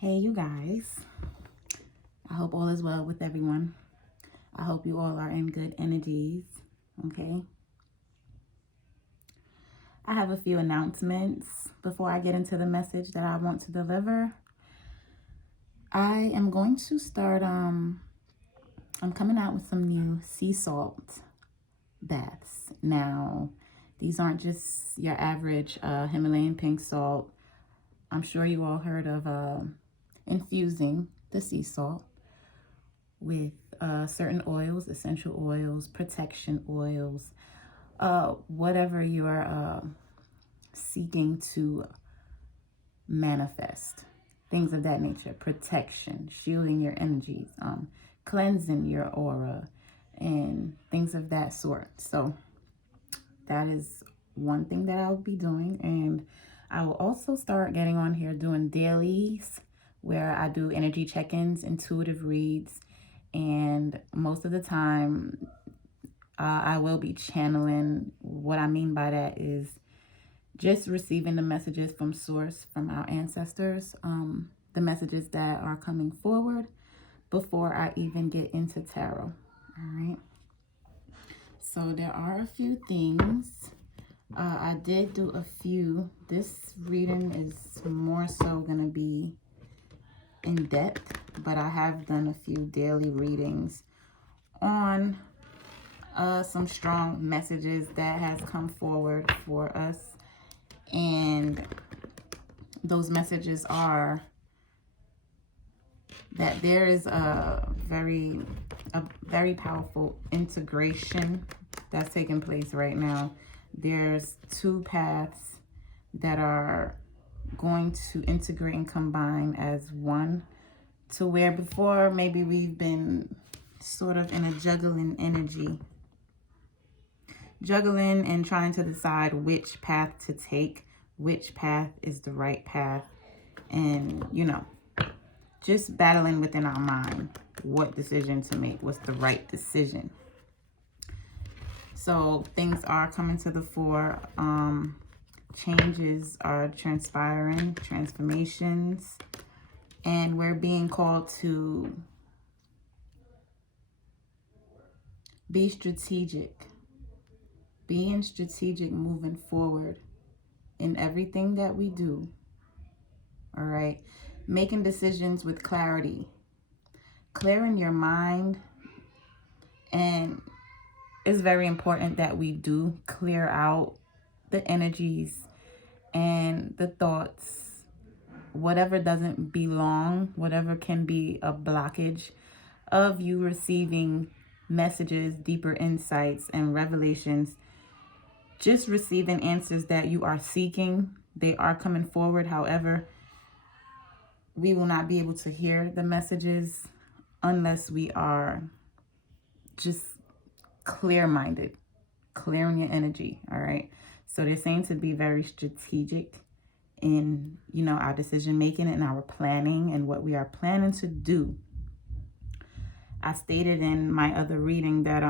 Hey, you guys. I hope all is well with everyone. I hope you all are in good energies, okay? I have a few announcements before I get into the message that I want to deliver. I am going to start, I'm coming out with some new sea salt baths. Now, these aren't just your average Himalayan pink salt. I'm sure you all heard of infusing the sea salt with certain oils, essential oils, protection oils, whatever you're seeking to manifest, things of that nature, protection, shielding your energies, cleansing your aura, and things of that sort. So that is one thing that I'll be doing. And I will also start getting on here doing dailies where I do energy check-ins, intuitive reads, and most of the time I will be channeling. What I mean by that is just receiving the messages from source, from our ancestors, the messages that are coming forward before I even get into tarot. All right. So there are a few things. I did do a few. This reading is more so going to be in depth, but I have done a few daily readings on some strong messages that has come forward for us. And those messages are that there is a very powerful integration that's taking place right now. There's two paths that are going to integrate and combine as one, to where before maybe we've been sort of in a juggling energy, juggling and trying to decide which path to take, which path is the right path, and just battling within our mind what decision to make, what's the right decision. So things are coming to the fore. Changes are transpiring, transformations, and we're being called to be strategic, being strategic moving forward in everything that we do. All right, making decisions with clarity, clearing your mind. And it's very important that we do clear out the energies and the thoughts, whatever doesn't belong, whatever can be a blockage of you receiving messages, deeper insights, and revelations. Just receiving answers that you are seeking. They are coming forward. However, we will not be able to hear the messages unless we are just clear-minded, clearing your energy. All right. So they're saying to be very strategic in, our decision making and our planning and what we are planning to do. I stated in my other reading that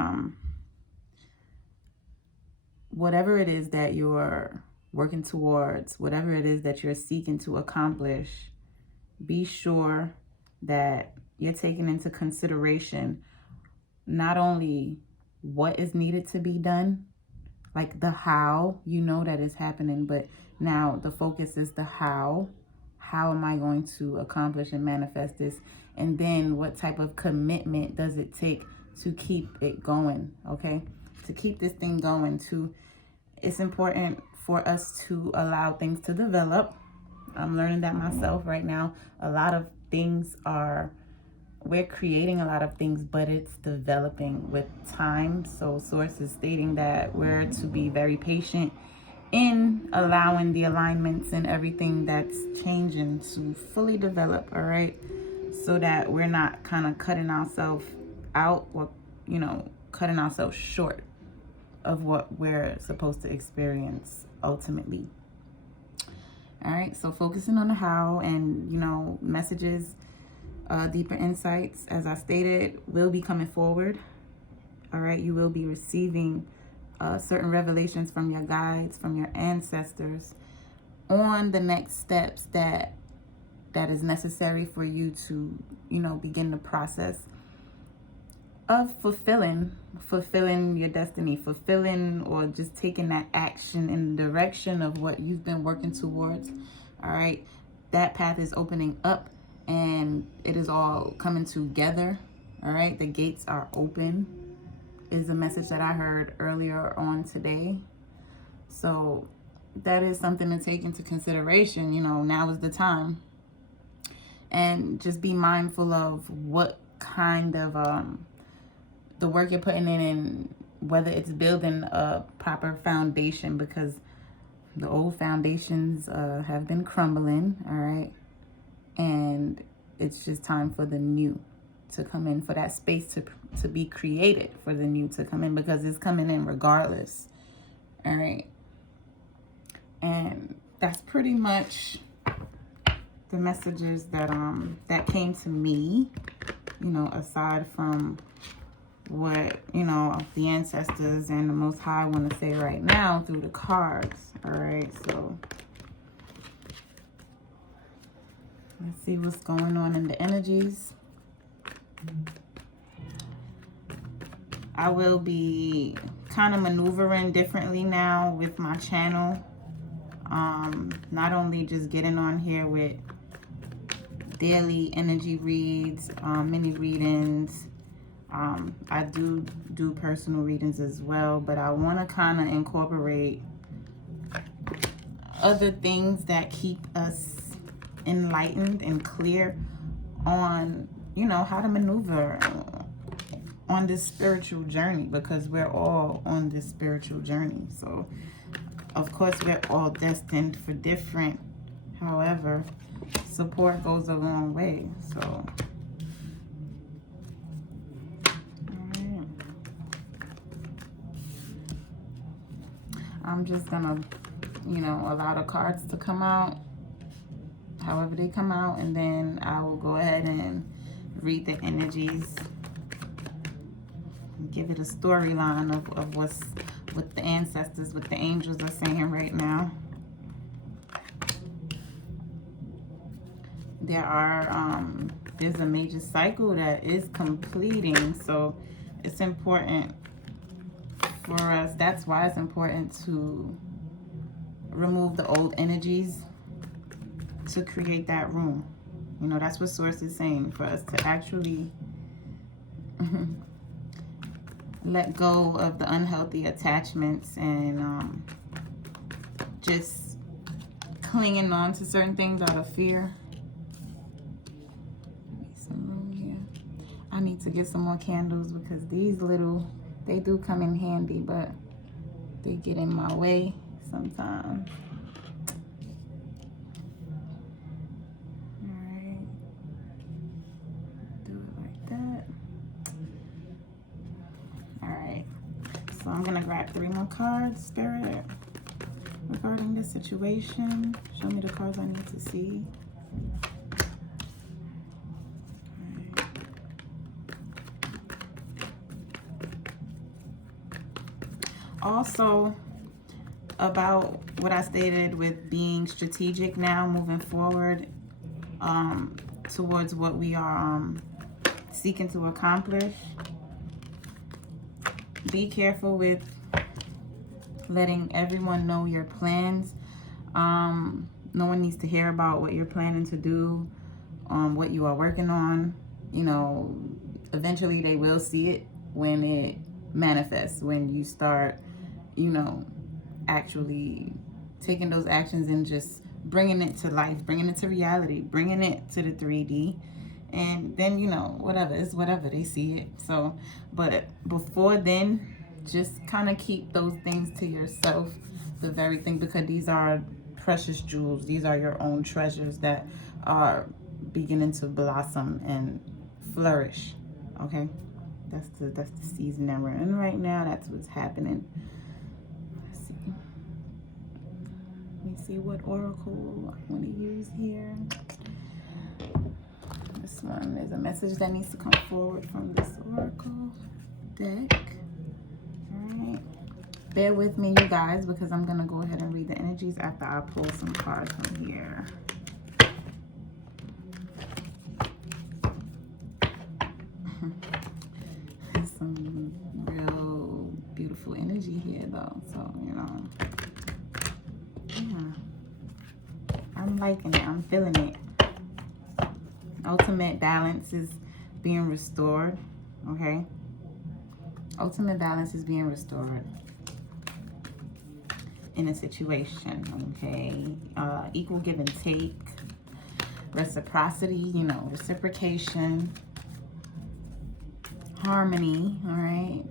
whatever it is that you're working towards, whatever it is that you're seeking to accomplish, be sure that you're taking into consideration not only what is needed to be done, like the how, that is happening, but now the focus is the how. How am I going to accomplish and manifest this? And then what type of commitment does it take to keep it going, okay? To keep this thing going. It's important for us to allow things to develop. I'm learning that myself right now. A lot of things we're creating a lot of things, but it's developing with time. So source is stating that we're to be very patient in allowing the alignments and everything that's changing to fully develop, all right? So that we're not kind of cutting ourselves out or, cutting ourselves short of what we're supposed to experience ultimately. All right, so focusing on the how and, messages, deeper insights, as I stated, will be coming forward. All right, you will be receiving certain revelations from your guides, from your ancestors, on the next steps that that is necessary for you to, you know, begin the process of fulfilling your destiny, fulfilling or just taking that action in the direction of what you've been working towards. All right, that path is opening up and it is all coming together. All right, the gates are open is a message that I heard earlier on today. So that is something to take into consideration. You know, now is the time. And just be mindful of what kind of the work you're putting in and whether it's building a proper foundation, because the old foundations have been crumbling. All right, and it's just time for the new to come in, for that space to be created, for the new to come in, because it's coming in regardless. All right, and that's pretty much the messages that that came to me, you know, aside from what, you know, the ancestors and the Most High want to say right now through the cards. All right, so let's see what's going on in the energies. I will be kind of maneuvering differently now with my channel. Not only just getting on here with daily energy reads, mini readings. I do personal readings as well, but I want to kind of incorporate other things that keep us enlightened and clear on, you know, how to maneuver on this spiritual journey, because we're all on this spiritual journey. So of course we're all destined for different, however, support goes a long way. So I'm just gonna, you know, allow the cards to come out however they come out, and then I will go ahead and read the energies, give it a storyline of what the ancestors, what the angels are saying right now. There's a major cycle that is completing, so it's important for us. That's why it's important to remove the old energies to create that room. You know, that's what Source is saying, for us to actually let go of the unhealthy attachments and just clinging on to certain things out of fear. Some room here. I need to get some more candles, because these little, they do come in handy, but they get in my way sometimes. Alright. Do it like that. Alright. So I'm going to grab 3 more cards, Spirit, regarding this situation. Show me the cards I need to see. Also, about what I stated with being strategic now, moving forward towards what we are seeking to accomplish. Be careful with letting everyone know your plans. No one needs to hear about what you're planning to do, what you are working on. You know, eventually they will see it when it manifests, when you start, you know, actually taking those actions and just bringing it to life, bringing it to reality, bringing it to the 3D. And then, you know, whatever, it's whatever, they see it. So, but before then, just kind of keep those things to yourself, the very thing, because these are precious jewels. These are your own treasures that are beginning to blossom and flourish. Okay, that's the season that we're in right now. That's what's happening. Let's see. Let me see what oracle I want to use here. This one, there's a message that needs to come forward from this oracle deck. All right, bear with me, you guys, because I'm gonna go ahead and read the energies after I pull some cards from here. I'm liking it. I'm feeling it. Ultimate balance is being restored. Okay. Ultimate balance is being restored in a situation. Okay. Equal give and take. Reciprocity, you know, reciprocation. Harmony. All right.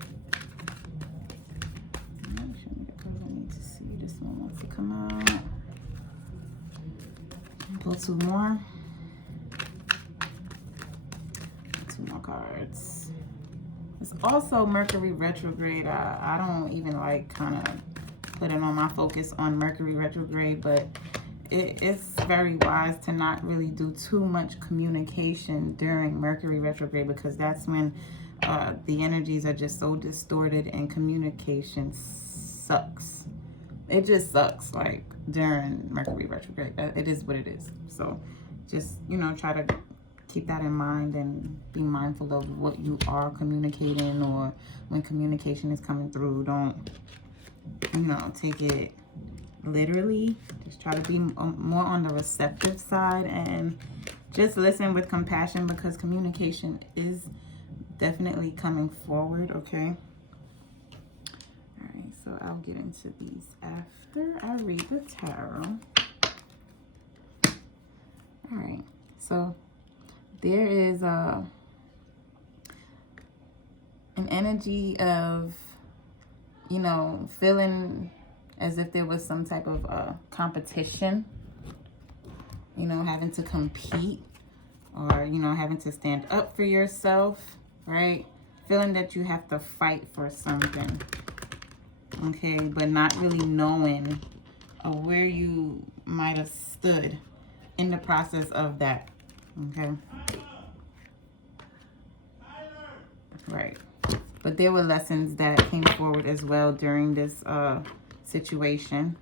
I need to see. This one wants to come out. Pull two more. Two more cards. It's also Mercury retrograde. I don't even like kind of putting on my focus on Mercury retrograde, but it's very wise to not really do too much communication during Mercury retrograde, because that's when the energies are just so distorted and communication sucks. It just sucks, like, during Mercury retrograde. It is what it is. So just, you know, try to keep that in mind and be mindful of what you are communicating, or when communication is coming through. Don't, you know, take it literally. Just try to be more on the receptive side and just listen with compassion, because communication is definitely coming forward. Okay. All right, so I'll get into these after I read the tarot. All right, so there is an energy of, you know, feeling as if there was some type of competition, you know, having to compete, or, you know, having to stand up for yourself, right? Feeling that you have to fight for something, okay, but not really knowing where you might have stood in the process of that, okay? Right. But there were lessons that came forward as well during this situation.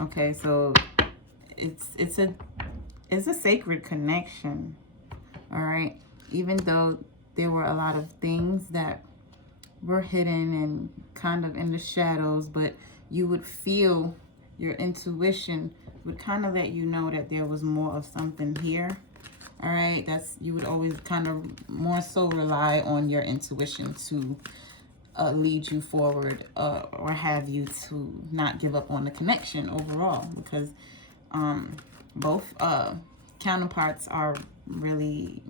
Okay, so it's a sacred connection. All right. Even though there were a lot of things that were hidden and kind of in the shadows, but you would feel, your intuition would kind of let you know that there was more of something here. All right, you would always kind of more so rely on your intuition to lead you forward, or have you to not give up on the connection overall, because both counterparts are really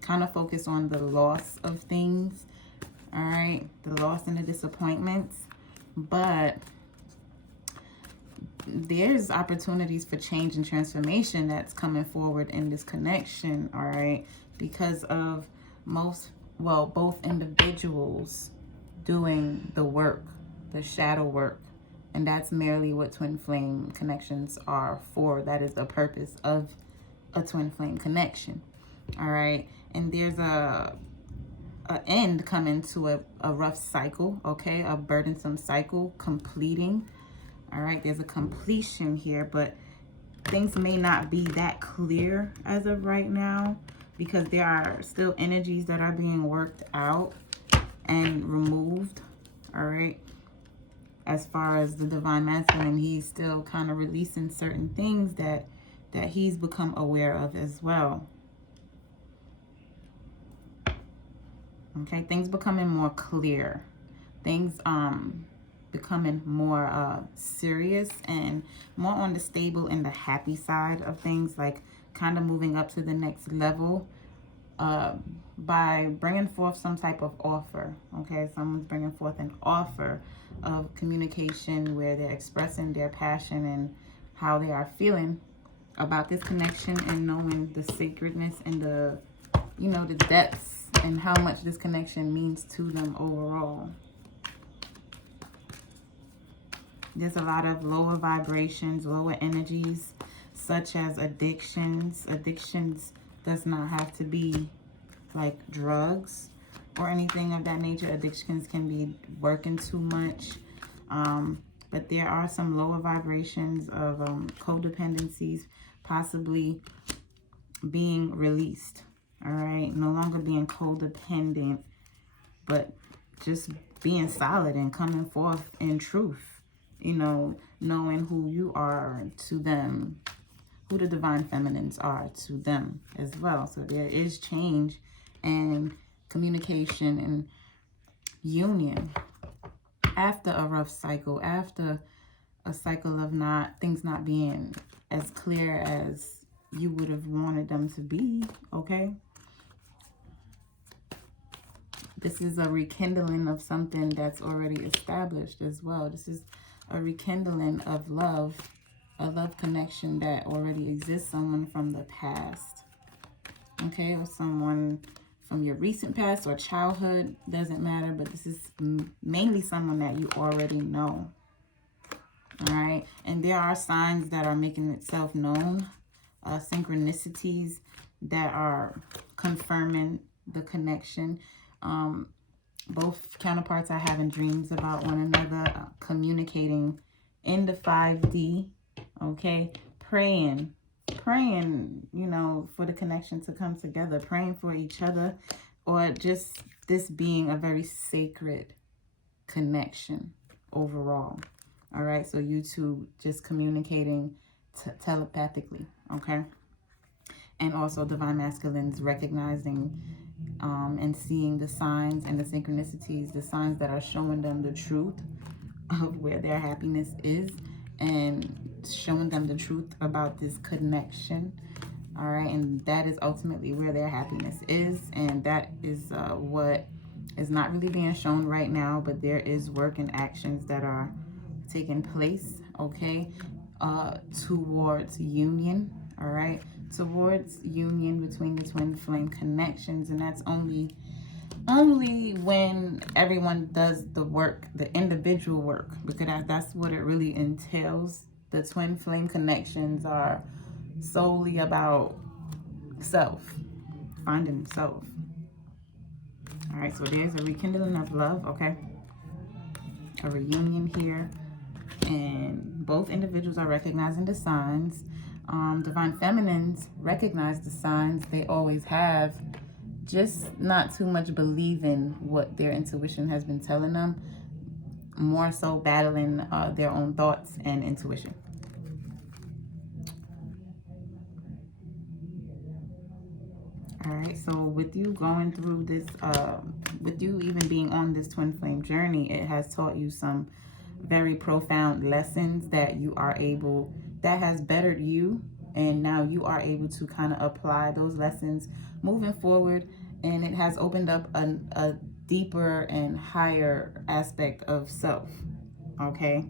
kind of focused on the loss of things. All right, the loss and the disappointments, but there's opportunities for change and transformation that's coming forward in this connection. All right, because of both individuals doing the work, the shadow work, and that's merely what twin flame connections are for. That is the purpose of a twin flame connection. All right, and there's a end coming to a rough cycle, okay, a burdensome cycle completing. All right, there's a completion here, but things may not be that clear as of right now, because there are still energies that are being worked out and removed. All right, as far as the divine masculine, he's still kind of releasing certain things that he's become aware of as well. Okay, things becoming more clear, things becoming more serious and more on the stable and the happy side of things, like kind of moving up to the next level by bringing forth some type of offer. Okay, someone's bringing forth an offer of communication where they're expressing their passion and how they are feeling about this connection, and knowing the sacredness and the, you know, the depths and how much this connection means to them overall. There's a lot of lower vibrations, lower energies, such as addictions. Addictions does not have to be like drugs or anything of that nature. Addictions can be working too much. But there are some lower vibrations of codependencies possibly being released. All right, no longer being codependent, but just being solid and coming forth in truth. You know, knowing who you are to them, who the divine feminines are to them as well. So there is change and communication and union after a rough cycle, after a cycle of things not being as clear as you would have wanted them to be, okay? This is a rekindling of something that's already established as well. This is a rekindling of love, a love connection that already exists, someone from the past, okay? Or someone from your recent past or childhood, doesn't matter, but this is mainly someone that you already know, all right? And there are signs that are making itself known, synchronicities that are confirming the connection. Both counterparts are having dreams about one another, communicating in the 5D, okay? Praying, you know, for the connection to come together, praying for each other, or just this being a very sacred connection overall. All right, so you two just communicating telepathically, okay? And also divine masculines recognizing and seeing the signs and the synchronicities, the signs that are showing them the truth of where their happiness is, and showing them the truth about this connection. All right, and that is ultimately where their happiness is, and that is what is not really being shown right now, but there is work and actions that are taking place, okay, towards union, all right, towards union between the twin flame connections. And that's only when everyone does the work, the individual work, because that's what it really entails. The twin flame connections are solely about self, finding self. All right, so there's a rekindling of love, okay, a reunion here, and both individuals are recognizing the signs. Divine feminines recognize the signs, they always have, just not too much believing what their intuition has been telling them, more so battling their own thoughts and intuition. All right, so with you going through this, with you even being on this twin flame journey, it has taught you some very profound lessons that you are able, that has bettered you, and now you are able to kind of apply those lessons moving forward, and it has opened up a deeper and higher aspect of self, okay?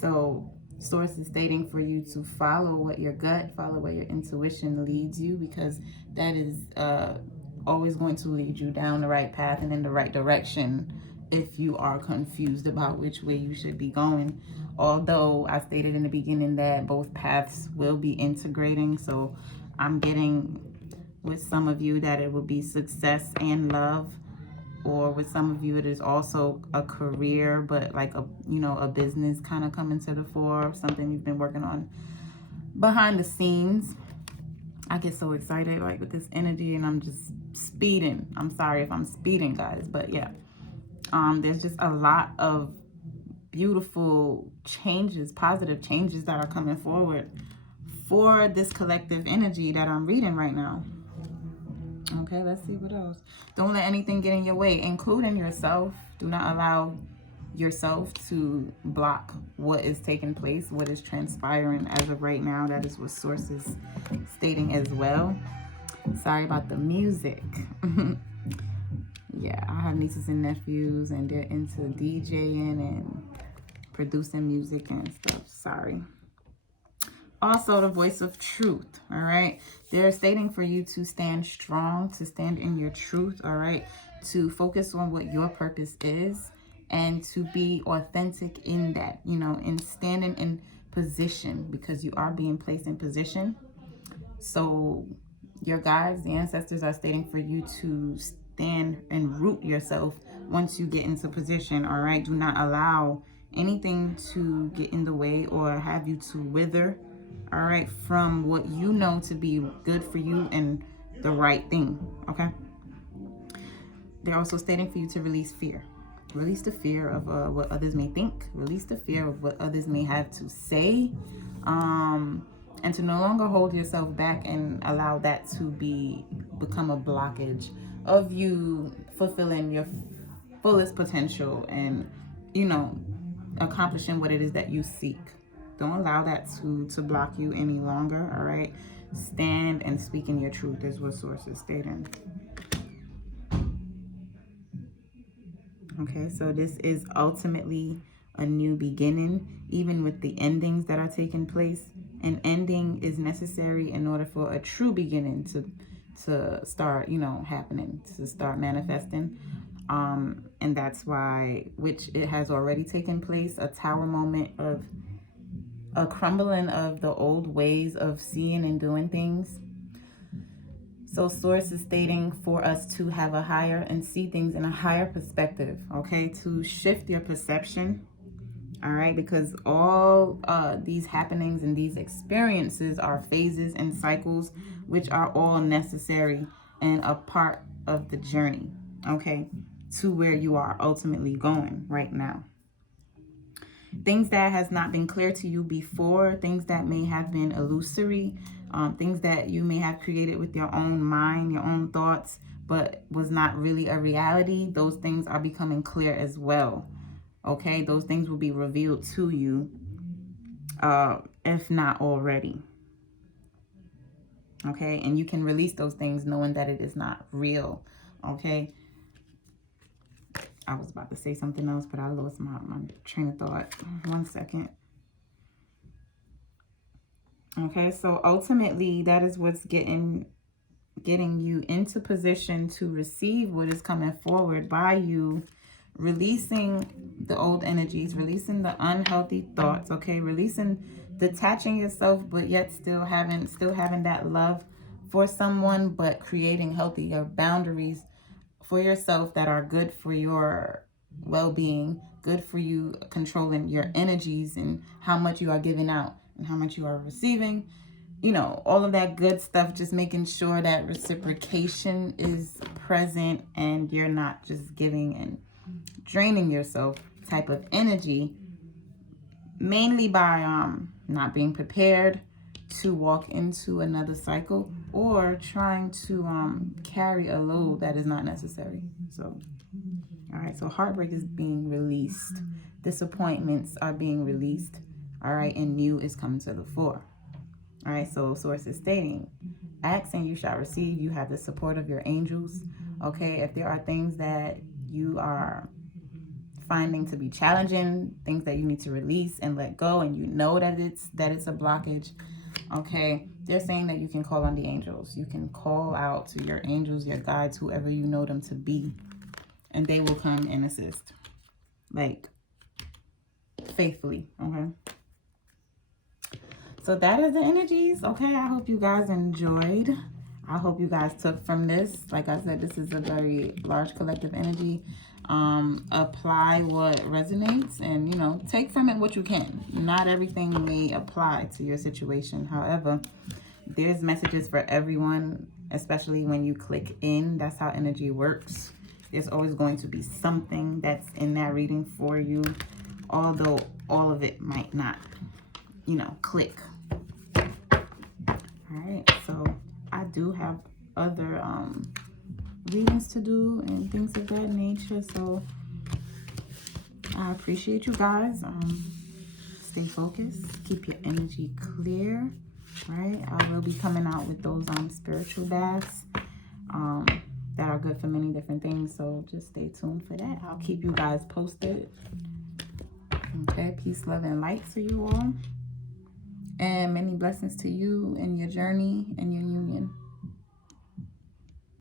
So source is stating for you to follow what your gut, follow where your intuition leads you, because that is always going to lead you down the right path and in the right direction if you are confused about which way you should be going. Although I stated in the beginning that both paths will be integrating, so I'm getting with some of you that it will be success and love, or with some of you it is also a career, but like a, you know, a business kind of coming to the fore, something you've been working on behind the scenes. I get so excited like with this energy, and I'm just speeding. I'm sorry if I'm speeding, guys, but yeah, there's just a lot of beautiful changes, positive changes that are coming forward for this collective energy that I'm reading right now. Okay, let's see what else. Don't let anything get in your way, including yourself. Do not allow yourself to block what is taking place, what is transpiring as of right now. That is what source is stating as well. Sorry about the music. Yeah, I have nieces and nephews, and they're into DJing and producing music and stuff. Sorry. Also, the voice of truth, all right? They're stating for you to stand strong, to stand in your truth, all right? To focus on what your purpose is, and to be authentic in that, you know, in standing in position, because you are being placed in position. So your guides, the ancestors, are stating for you to stand and root yourself once you get into position, all right? Do not allow anything to get in the way or have you to wither, all right, from what you know to be good for you and the right thing, okay? They're also stating for you to release fear. Release the fear of what others may think. Release the fear of what others may have to say. and to no longer hold yourself back and allow that to become a blockage of you fulfilling your fullest potential and, you know, accomplishing what it is that you seek. Don't allow that to block you any longer. All right, stand and speak in your truth is what source is stating. Okay, so this is ultimately a new beginning, even with the endings that are taking place. An ending is necessary in order for a true beginning to start, you know, happening, to start manifesting. And that's why, which it has already taken place, a tower moment of a crumbling of the old ways of seeing and doing things. So source is stating for us to have a higher and see things in a higher perspective, okay? To shift your perception, all right? Because all these happenings and these experiences are phases and cycles, which are all necessary and a part of the journey, okay? To where you are ultimately going right now. Things that has not been clear to you before, things that may have been illusory, things that you may have created with your own mind, your own thoughts, but was not really a reality, those things are becoming clear as well. Okay, those things will be revealed to you, if not already. Okay, and you can release those things knowing that it is not real. Okay, I was about to say something else, but I lost my train of thought. 1 second. Okay, so ultimately that is what's getting you into position to receive what is coming forward by you releasing the old energies, releasing the unhealthy thoughts, okay, releasing, detaching yourself, but yet still having that love for someone, but creating healthier boundaries for yourself that are good for your well-being, good for you controlling your energies and how much you are giving out and how much you are receiving, you know, all of that good stuff. Just making sure that reciprocation is present and you're not just giving and draining yourself type of energy, mainly by not being prepared to walk into another cycle or trying to carry a load that is not necessary. So all right, so heartbreak is being released, disappointments are being released, all right, and new is coming to the fore. All right, so source is stating, ask and you shall receive. You have the support of your angels. Okay, if there are things that you are finding to be challenging, things that you need to release and let go, and you know that it's a blockage, okay, they're saying that you can call on the angels. You can call out to your angels, your guides, whoever you know them to be, and they will come and assist, like, faithfully, okay? So that is the energies, okay? I hope you guys enjoyed. I hope you guys took from this. Like I said, this is a very large collective energy. Apply what resonates and, you know, take from it what you can. Not everything may apply to your situation. However, there's messages for everyone, especially when you click in. That's how energy works. There's always going to be something that's in that reading for you, although all of it might not, you know, click. All right, so I do have other readings to do and things of that nature, so I appreciate you guys. Stay focused, keep your energy clear. Right, I will be coming out with those spiritual baths that are good for many different things, so just stay tuned for that. I'll keep you guys posted. Okay, peace, love, and light to you all, and many blessings to you in your journey and your union.